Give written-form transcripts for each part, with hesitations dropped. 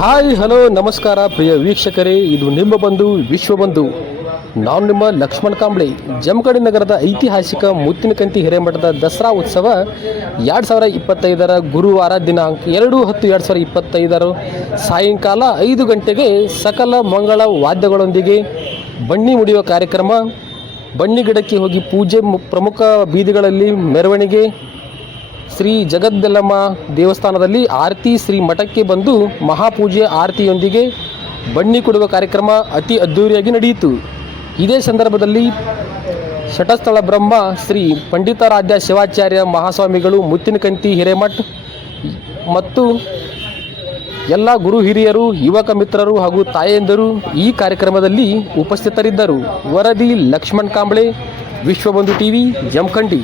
Hi hello ನಮಸ್ಕಾರ ಪ್ರಿಯ ವೀಕ್ಷಕರೇ, ಇದು ನಿಮ್ಮ ಬಂಧು ವಿಶ್ವಬಂಧು. ನಾನು ನಿಮ್ಮ ಲಕ್ಷ್ಮಣ್ ಕಾಂಬ್ಳೆ. ಜಮಖಂಡಿ ನಗರದ ಐತಿಹಾಸಿಕ ಮುತ್ತಿನಕಂತಿ ಹಿರೇಮಠದ ದಸರಾ ಉತ್ಸವ 2025 ಗುರುವಾರ ದಿನಾಂಕ 2/10/2025 ಸಾಯಂಕಾಲ 5 ಗಂಟೆಗೆ ಸಕಲ ಮಂಗಳ ವಾದ್ಯಗಳೊಂದಿಗೆ ಬನ್ನಿ ಮುಡಿಯುವ ಕಾರ್ಯಕ್ರಮ. ಬನ್ನಿ ಗಿಡಕ್ಕೆ ಹೋಗಿ ಪೂಜೆ, ಪ್ರಮುಖ ಬೀದಿಗಳಲ್ಲಿ ಮೆರವಣಿಗೆ, ಶ್ರೀ ಜಗದ್ದೆಲ್ಲಮ್ಮ ದೇವಸ್ಥಾನದಲ್ಲಿ ಆರತಿ, ಶ್ರೀ ಮಠಕ್ಕೆ ಬಂದು ಮಹಾಪೂಜೆ ಆರತಿಯೊಂದಿಗೆ ಬನ್ನಿ ಕೊಡುವ ಕಾರ್ಯಕ್ರಮ ಅತಿ ಅದ್ಧೂರಿಯಾಗಿ ನಡೆಯಿತು. ಇದೇ ಸಂದರ್ಭದಲ್ಲಿ ಶಟಸ್ಥಳ ಬ್ರಹ್ಮ ಶ್ರೀ ಪಂಡಿತಾರಾಧ್ಯ ಶಿವಾಚಾರ್ಯ ಮಹಾಸ್ವಾಮಿಗಳು ಮುತ್ತಿನಕಂತಿ ಹಿರೇಮಠ ಮತ್ತು ಎಲ್ಲ ಗುರು ಹಿರಿಯರು, ಯುವಕ ಮಿತ್ರರು ಹಾಗೂ ತಾಯಂದಿರು ಈ ಕಾರ್ಯಕ್ರಮದಲ್ಲಿ ಉಪಸ್ಥಿತರಿದ್ದರು. ವರದಿ ಲಕ್ಷ್ಮಣ್ ಕಾಂಬ್ಳೆ, ವಿಶ್ವಬಂಧು ಟಿವಿ, ಜಮಖಂಡಿ.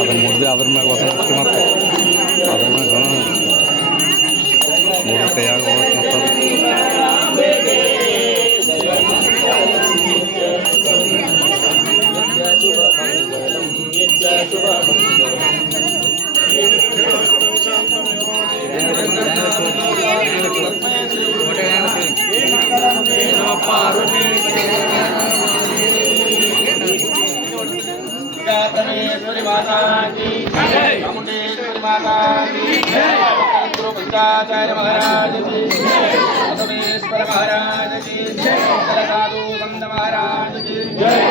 ಅದನ್ನ ಮುಡ್ದು ಅದ್ರ ಮ್ಯಾಗ ಹೊಸ ಮುಟ್ಟಿ ಮತ್ತೆ ಅದ್ರ ಮ್ಯಾಗ ಮೂರು ಕೈಯಾಗ ಹೋಗಕ್ಕೆ परमेश्वरी माता की जय, चामुंडेश्वरी माता की जय, गुरु पंचाचार्य महाराज की जय, सोमेश्वर महाराज की जय, साधु संत महाराज की जय.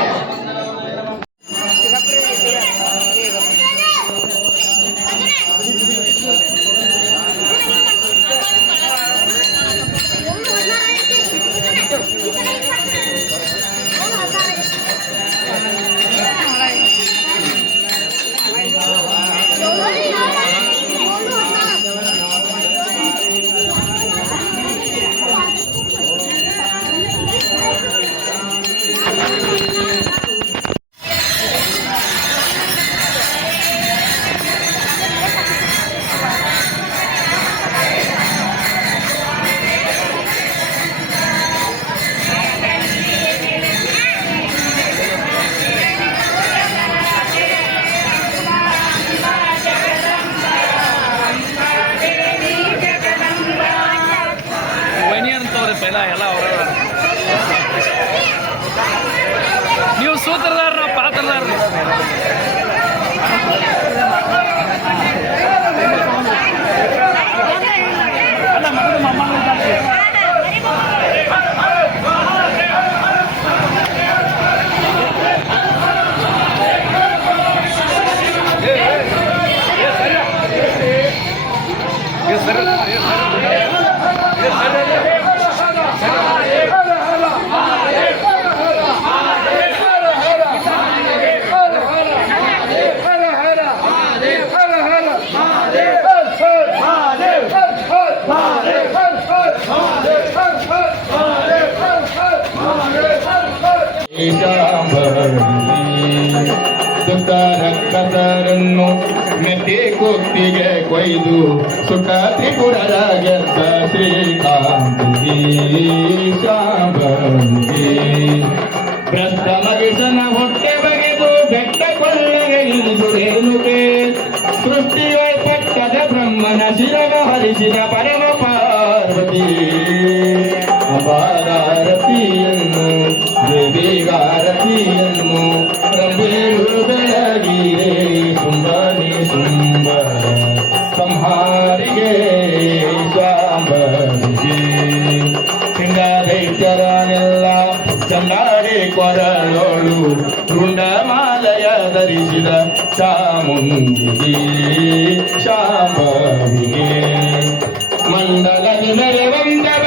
ದುಷ್ಟ ರಕ್ಕಸರನ್ನು ಮೆತ್ತಿ ಕುತ್ತಿಗೆ ಕೊಯ್ದು ಸುಖ ತ್ರಿಪುರರ ಗೆದ್ದ ಶ್ರೀಕಾಂತಿಗೆ ಶಾಂಭವಿಗೆ ಭ್ರಷ್ಟ ಮಗಿಸನ ಹೊಟ್ಟೆ ಬಗೆದು ಬೆಟ್ಟ ಕೊಳ್ಳಗೆ ಇಳಿದು ರೇಣುಕೆ ಸೃಷ್ಟಿ ಪಟ್ಟದ ಬ್ರಹ್ಮನ ಶಿರವ ಹರಿಸಿದ ಪರಮ ಪಾರ್ವತಿ ಅಪಾರಾರತಿಯನ್ನು ದೇವಿಗಾರತಿಯನ್ನು ರಂಬೇಳು ಬೆಳಗಿರೆ ಸುಂಬನಿ ಸುಂಬರ ಸಂಹಾರಿಗೆ ಶಾಂಭವಿಗೆ ಸಿಂಗ ದೈತ್ಯರನೆಲ್ಲ ಚಂದಾಡಿ ಕೊರಳೋಳು ರುಂಡಮಾಲಯ ಧರಿಸಿದ ಚಾಮುಂಡಿಗೆ ಶಾಂಭವಿಗೆ ಮಂಡಲದ ಮೆರವಂದವ